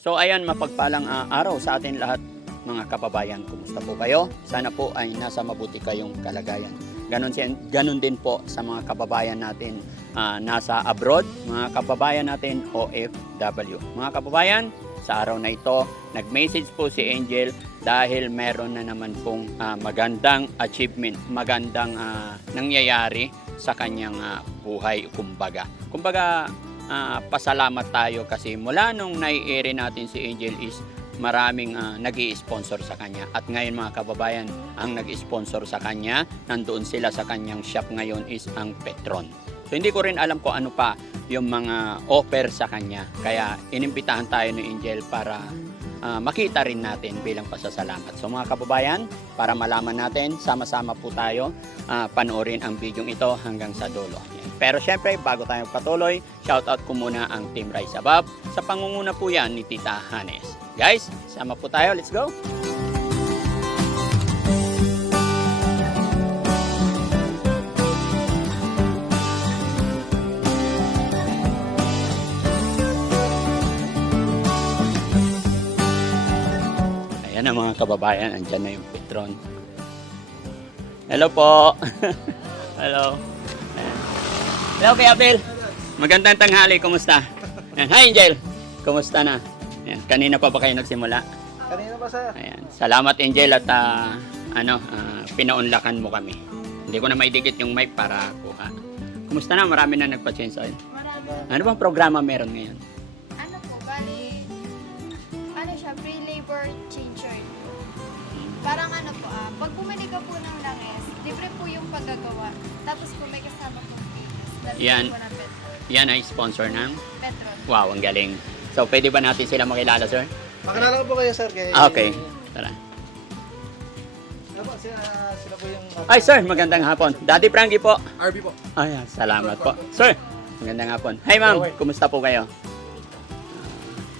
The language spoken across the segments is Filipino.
So ayan, mapagpalang ah, araw sa atin lahat mga kababayan. Kumusta po kayo? Sana po ay nasa mabuti kayong kalagayan. Ganon, ganon din po sa mga kababayan natin ah, nasa abroad, mga kababayan natin OFW. Mga kababayan, sa araw na ito, nag-message po si Angel dahil meron na naman pong ah, magandang achievement, magandang ah, nangyayari sa kanyang ah, buhay, kumbaga. Kumbaga, ah, pasalamat tayo kasi mula nung nai-air natin si Angel is maraming nag sponsor sa kanya. At ngayon mga kababayan, ang nag-sponsor sa kanya, nandoon sila sa kanyang shop ngayon is ang Petron. So hindi ko rin alam kung ano pa yung mga offer sa kanya. Kaya inimbitahan tayo ni Angel para ah, makita rin natin bilang pasasalamat. So mga kababayan, para malaman natin, sama-sama po tayo ah, panoorin ang video ito hanggang sa dulo. Pero syempre, bago tayo patuloy, shoutout ko muna ang Team Rise Above. Sa pangunguna po yan ni Tita Hanes. Guys, sama po tayo. Let's go! Ayan ang mga kababayan, andyan na yung Petron. Hello po. Hello. Hello kay Abel. Magandang tanghali, kumusta? Ayan. Hi Angel. Kumusta na? Ayan. Kanina pa ba kayo nagsimula? Kanina ba sir? Ayan. Salamat Angel at ah, ano, ah, pinaunlakan mo kami. Hindi ko na maidikit yung mic para kuha. Kumusta na? Marami na nagpa-change oil. Marami. Ano bang programa meron ngayon? Ano po, bali, ano siya, free labor change oil. Parang ano Yan. Yan ay sponsor ng petrol. Wow, ang galing. So, pwede ba natin sila makilala, sir? Pakilala ko po kayo sir kay... Ah, Okay. Tara. Ano po, sila, sila po yung... Ay, sir, magandang hapon. Daddy Frankie po. RB po. Ay, ah, salamat po. Sir, magandang hapon. Hi, ma'am. Kumusta po kayo?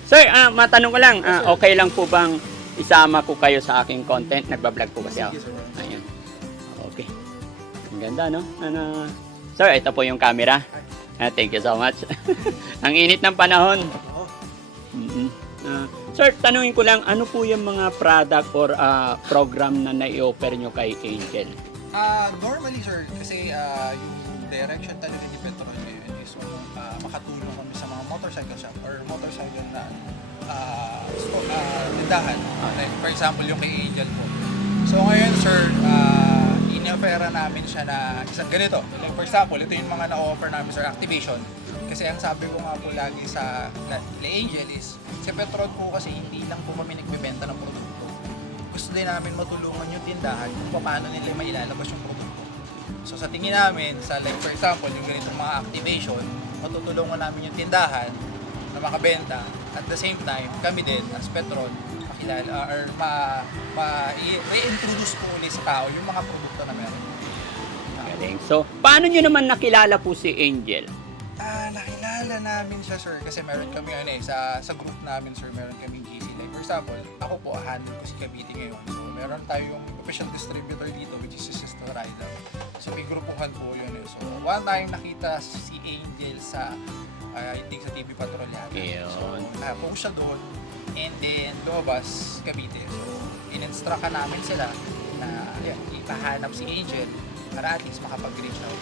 Sir, ah, matanong ko lang, ah, okay lang po bang isama ko kayo sa aking content? Nagbablog po kasi ako. Ayan. Okay. Ang ganda, no? Ano, sir, ito po yung camera. Ah, thank you so much. Ang init ng panahon. Mhm. Ah, sir, tanungin ko lang, ano po yung mga product or ah, program na nai-offer nyo kay Angel? Ah, normally sir, kasi ah, yung direction talaga ni Petron ngayon is uh, makatulong kami sa mga motorcycle shop or motorcycle na ah sto- ah, tindahan. Like, for example, yung kay Angel po. So ngayon uh, inoffera namin siya na isang ganito. Like, for example, ito yung mga na-offer namin sir, activation. Kasi ang sabi ko nga po lagi sa kay Angel is, si Petron po kasi hindi lang po kami nagbebenta ng produkto gusto din namin matulungan yung tindahan kung paano nila mailalabas yung produkto. So sa tingin namin, sa like for example, yung ganitong mga activation, matutulungan namin yung tindahan na makabenta. At the same time, kami din as Petron, makilala or ma, ma i- reintroduce po ulit sa tao yung mga produkto na meron. Galing. So, paano nyo naman nakilala po si Angel? Ah, nakilala namin siya, sir, kasi meron kami ano eh, sa, sa group namin, sir, meron kami GC. Like, for example, ako po, handle ko si Cavite ngayon. So, meron tayong official distributor dito, which is si Sister Rida. So, may grupuhan po yun eh. So, one time nakita si Angel sa, ah, I think sa TV Patrol yata. Yun. So, na-post siya doon, and then lumabas Cavite. So, in-instruct ka namin sila na yeah, ipahanap si Angel para at least makapag-reach out.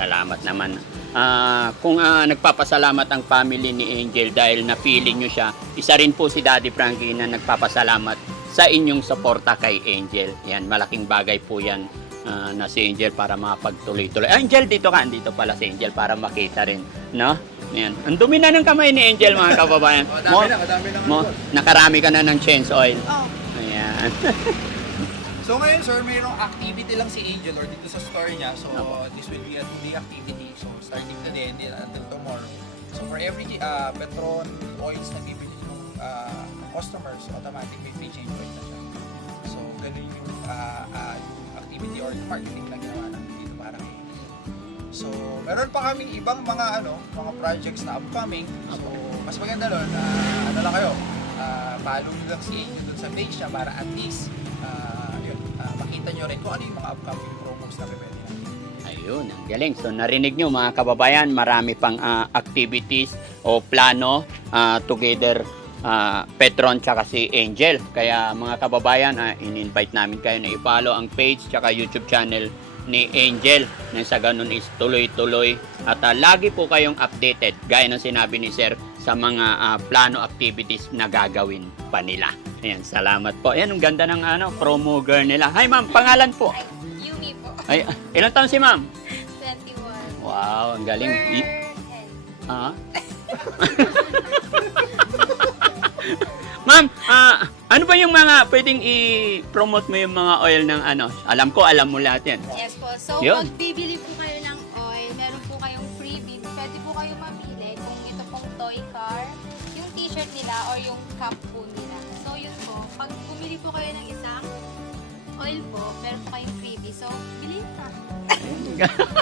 Salamat naman. Ah, kung ah, nagpapasalamat ang family ni Angel dahil na feeling nyo siya, isa rin po si Daddy Frankie na nagpapasalamat sa inyong suporta kay Angel. Yan, malaking bagay po yan ah, na si Angel para makapagtuloy-tuloy. Angel, dito ka. Dito pala si Angel para makita rin. No? Yan. Ang dumi na ng kamay ni Angel, mga kababayan. Madami na, madami na. mo, nakarami ka na ng change oil. Oh, Ayan. So ngayon sir, mayroong activity lang si Angel or dito sa store niya. So Apo. this will be a two-day activity. So starting today and then until tomorrow. So for every uh, Petron oils na bibili ng uh, customers, automatic may free change point na siya. So, ganun yung, ah, ah, yung activity or marketing na ginawa namin dito para kay. So, meron pa kaming ibang mga ano, mga projects na upcoming. So, mas maganda doon, ah, ano lang kayo, ah, follow nyo lang si Angel dun sa page niya para at least, ah, yun, ah, makita nyo rin kung ano yung mga upcoming promos na pwede natin. Ayun, ang galing. So narinig nyo mga kababayan, marami pang ah, activities o plano ah, together ah, Petron tsaka si Angel. Kaya mga kababayan, ah, in-invite namin kayo na i-follow ang page tsaka YouTube channel ni Angel. Nang sa ganun is tuloy-tuloy at ah, lagi po kayong updated gaya ng sinabi ni Sir sa mga ah, plano activities na gagawin pa nila. Ayan, salamat po. Ayan, ang ganda ng ano, promo girl nila. Hi ma'am, pangalan po. Ay, Yumi po. Ay, ilang taon si ma'am? 21. Wow, ang galing. Ah? Ma'am, ah, ano ba yung mga pwedeng i-promote mo yung mga oil ng ano? Alam ko, alam mo lahat yan. Yes po. So, Yun. pag bibili po kayo ng oil, meron po kayong freebie. Pwede po kayo mamili kung ito pong toy car, yung t-shirt nila, or yung cap po nila. So, yun po. Pag bumili po kayo ng isang oil po, meron po kayong freebie. So, bilhin pa.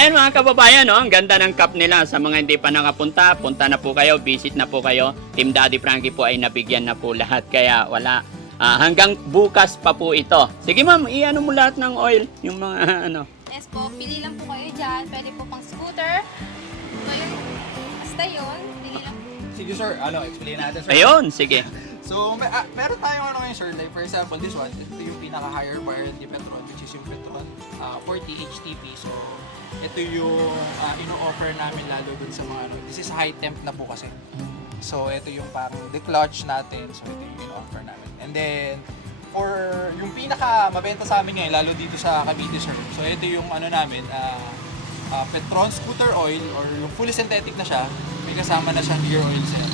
Ayan mga kababayan, no? ang ganda ng cup nila. Sa mga hindi pa nakapunta, punta na po kayo, visit na po kayo. Team Daddy Frankie po ay nabigyan na po lahat. Kaya wala, ah, hanggang bukas pa po ito. Sige ma'am, i-ano mo lahat ng oil. Yung mga ano. Yes po, pili lang po kayo dyan. Pwede po pang scooter. So, yun. Basta yun. Pili lang po. Sige sir, ano, explain natin sir. Ayun, sige. So, may, ah, meron tayong ano ngayon sir, like for example, this one, ito yung pinaka-higher variety Petron, which is yung Petron ah, 40 HTP. So, ito yung ah, ino-offer namin lalo dun sa mga ano, this is high temp na po kasi. So, ito yung pang clutch natin. So, ito yung ino-offer namin. And then, for yung pinaka mabenta sa amin ngayon, lalo dito sa Cavite sir. So, ito yung ano namin, ah, ah, Petron scooter oil or yung fully synthetic na siya, may kasama na siyang gear oil sir.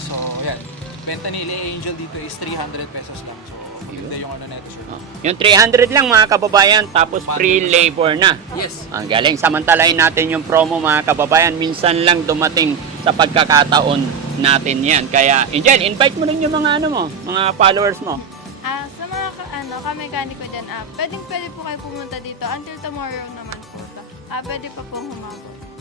So, yan. Benta ni Lea Angel dito is 300 pesos lang. So, maganda yung ano neto, sir. Oh, Yung 300 lang mga kababayan, tapos free labor na. Yes. Ang galing. Samantalahin natin yung promo mga kababayan. Minsan lang dumating sa pagkakataon natin yan. Kaya, Angel, invite mo rin yung mga ano mo, mga followers mo. Ah, sa mga ka, ano, kamekaniko dyan, ah, pwedeng pwede po kayo pumunta dito until tomorrow naman po. Ah, pwede pa pong humabot.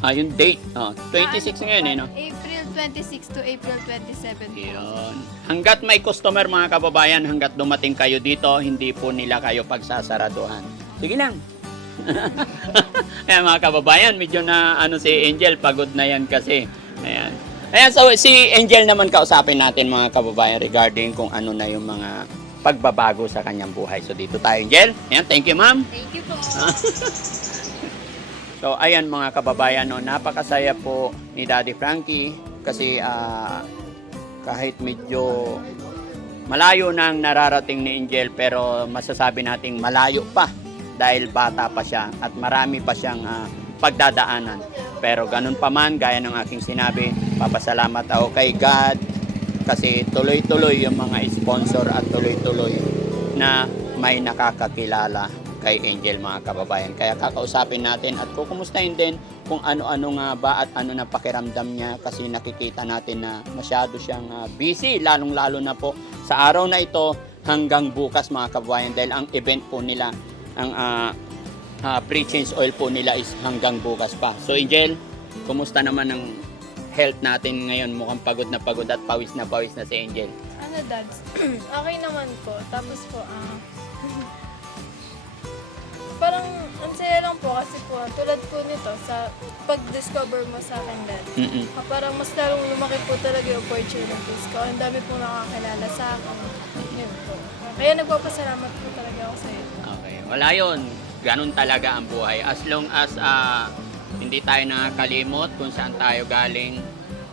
Ah, yung date. Oh, 26 Ah, ano ngayon eh, no? April 26 to April 27 po. Yun. Hanggat may customer mga kababayan, hanggat dumating kayo dito, hindi po nila kayo pagsasaraduhan. Sige lang. Ayan mga kababayan, medyo na ano si Angel, pagod na yan kasi. Ayan. Ayan, so si Angel naman kausapin natin mga kababayan regarding kung ano na yung mga pagbabago sa kanyang buhay. So dito tayo, Angel. Ayan, thank you ma'am. Thank you po. So ayan mga kababayan, no, napakasaya po ni Daddy Frankie kasi ah, kahit medyo malayo nang nararating ni Angel pero masasabi nating malayo pa dahil bata pa siya at marami pa siyang ah, pagdadaanan. Pero ganun pa man, gaya ng aking sinabi, papasalamat ako kay God kasi tuloy-tuloy yung mga sponsor at tuloy-tuloy na may nakakakilala kay Angel mga kababayan. Kaya kakausapin natin at kukumustahin din kung ano-ano nga ba at ano na pakiramdam niya kasi nakikita natin na masyado siyang ah, busy lalong-lalo na po sa araw na ito hanggang bukas mga kababayan dahil ang event po nila ang ah, ah, pre-change oil po nila is hanggang bukas pa. So Angel, kumusta naman ang health natin ngayon? Mukhang pagod na pagod at pawis na pawis na si Angel. Ano, dads? okay naman po. Tapos po, ah... parang, ang saya lang po kasi po, tulad po nito, sa pag-discover mo sa akin, dad. Mm-mm. ah, parang mas lalong lumaki po talaga yung opportunities ko. Ang dami po nakakilala sa akin. Yun po. Kaya nagpapasalamat po talaga ako sa iyo. Okay. Wala yun. Ganun talaga ang buhay. As long as ah, hindi tayo nakakalimot kung saan tayo galing,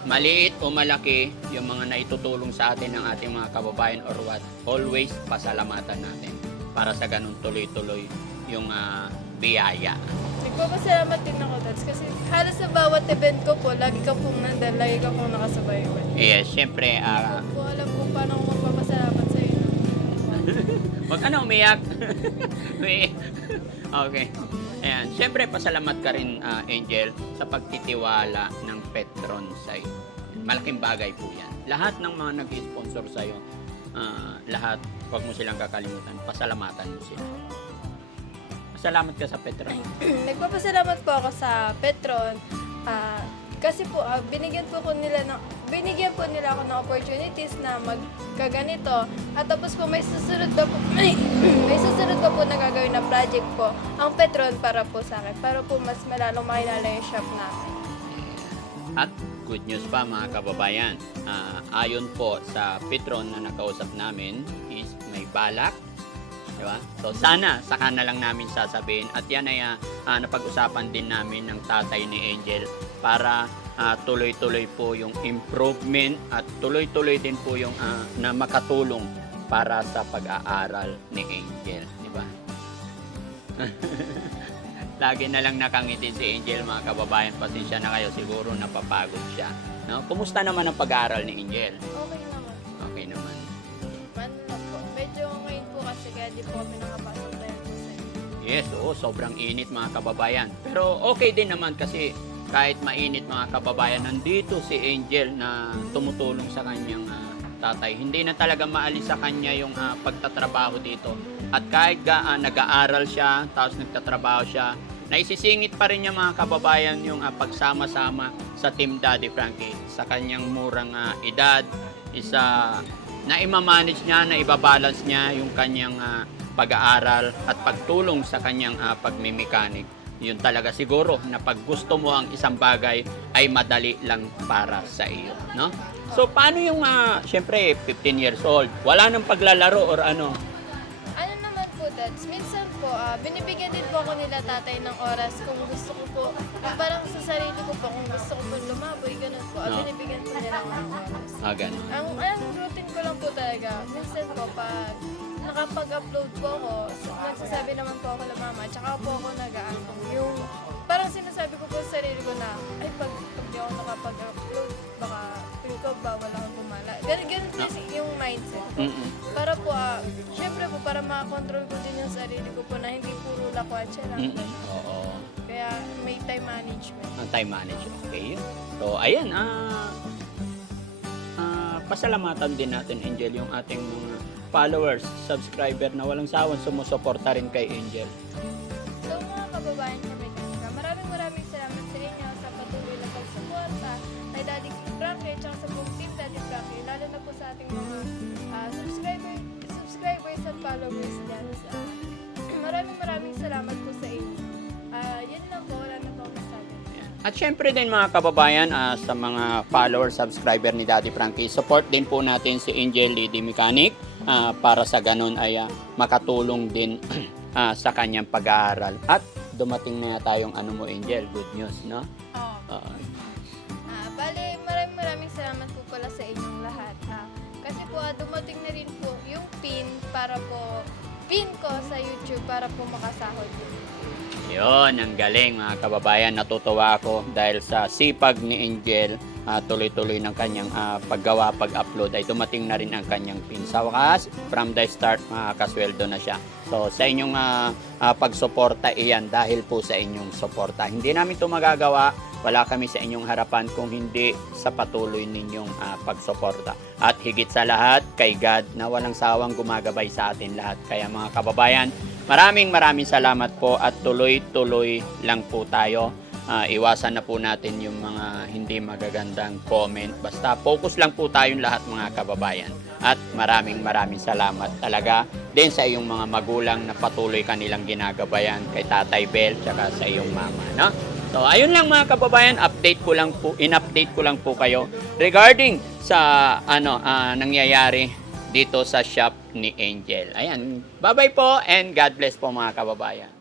maliit o malaki, yung mga naitutulong sa atin ng ating mga kababayan or what, always pasalamatan natin para sa ganun tuloy-tuloy yung ah, biyaya. Nagpapasalamat din ako, dads. Kasi halos sa bawat event ko po, lagi ka pong nandun, lagi ka pong nakasabay ko. Yes, syempre, ah, Hindi ko alam kung paano ako magpapasalamat sa iyo. Wag ka na umiyak. Umi- okay. Ayan. Siyempre, pasalamat ka rin, ah, Angel, sa pagtitiwala ng Petron sa'yo. malaking bagay po yan. Lahat ng mga nag-sponsor sa'yo, ah, lahat, huwag mo silang kakalimutan, pasalamatan mo sila. Salamat ka sa Petron. Nagpapasalamat po ako sa Petron. ah, kasi po, ah, binigyan po ko nila ng, binigyan po nila ako ng opportunities na magkaganito. At tapos po may susunod pa po, may susunod pa po na gagawin na project po ang Petron para po sa akin. Para po mas malalong makilala yung shop namin. At good news pa mga kababayan, ah, ayon po sa Petron na nakausap namin is may balak. Di ba? So sana saka na lang namin sasabihin at yan ay ah, napag-usapan din namin ng tatay ni Angel para ah, tuloy-tuloy po yung improvement at tuloy-tuloy din po yung ah, na makatulong para sa pag-aaral ni Angel, di ba? Lagi na lang nakangiti si Angel mga kababayan. Pasensya na kayo, siguro napapagod siya. No? Kumusta naman ang pag-aaral ni Angel? Kasi kaya di po kami nakapasok dahil po sa. Yes, oo, sobrang init mga kababayan. Pero okay din naman kasi kahit mainit mga kababayan, nandito si Angel na tumutulong sa kanyang ah, tatay. Hindi na talaga maalis sa kanya yung ah, pagtatrabaho dito. At kahit ga, ah, nag-aaral siya, tapos nagtatrabaho siya, naisisingit pa rin niya mga kababayan yung ah, pagsama-sama sa Team Daddy Frankie sa kanyang murang ah, edad. Isa na imamanage niya, na ibabalance niya yung kanyang ah, pag-aaral at pagtulong sa kanyang ah, pagmimekanik. Yun talaga siguro na pag gusto mo ang isang bagay ay madali lang para sa iyo, no? So paano yung ah, syempre 15 years old, wala nang paglalaro or ano? Ano naman po, Dads, minsan po, ah, binibigyan din po ako nila tatay ng oras kung gusto ko po, yung parang sa sarili ko po, kung gusto ko po lumaboy, ganun po, No. binibigyan po nila ako ng oras. Ah, ganun. Ang, ang routine ko lang po talaga, minsan po, pag nakapag-upload po ako, s- nagsasabi naman po ako kay mama, tsaka po ako nag-ano, yung, parang sinasabi ko po sa sarili ko na, ay, pag, pag di ako nakapag-upload, baka feel ko bawal ako gumala. Ganun, ganun kasi yung mindset ko. Mm-mm. Para po, ah, syempre po, para makakontrol ko din yung sarili ko po na hindi puro lakwatsa lang. Mm-mm. Oo. Kaya may time management. Ang time manage. Okay yun. So, ayan. Ah, ah, pasalamatan din natin, Angel, yung ating mga followers, subscriber na walang sawang sumusuporta rin kay Angel. At syempre din mga kababayan, ah, sa mga follower, subscriber ni Daddy Frankie, support din po natin si Angel Lady Mechanic ah, para sa ganun ay ah, makatulong din ah, sa kanyang pag-aaral. At dumating na tayong ano mo Angel, good news, no? Oo. Oo. Ah, bale, maraming maraming salamat po pala sa inyong lahat. Ah, kasi po, dumating na rin po yung pin para po, pin ko sa YouTube para po makasahod. Yun, ang galing mga kababayan. Natutuwa ako dahil sa sipag ni Angel, ah, tuloy-tuloy ng kanyang ah, paggawa, pag-upload ay dumating na rin ang kanyang pin. Sa wakas, from the start, makakasweldo na siya. So, sa inyong ah, ah, pagsuporta iyan dahil po sa inyong suporta. Hindi namin ito magagawa, wala kami sa inyong harapan kung hindi sa patuloy ninyong ah, pagsuporta. At higit sa lahat, kay God na walang sawang gumagabay sa atin lahat. Kaya mga kababayan, Maraming maraming salamat po at tuloy-tuloy lang po tayo. Ah, iwasan na po natin yung mga hindi magagandang comment. Basta focus lang po tayong lahat mga kababayan. At maraming maraming salamat talaga din sa iyong mga magulang na patuloy kanilang ginagabayan kay Tatay Bel tsaka sa iyong mama. No? So ayun lang mga kababayan, update ko lang po, in-update ko lang po kayo regarding sa ano ah, nangyayari dito sa shop ni Angel. Ayan, bye-bye po and God bless po mga kababayan.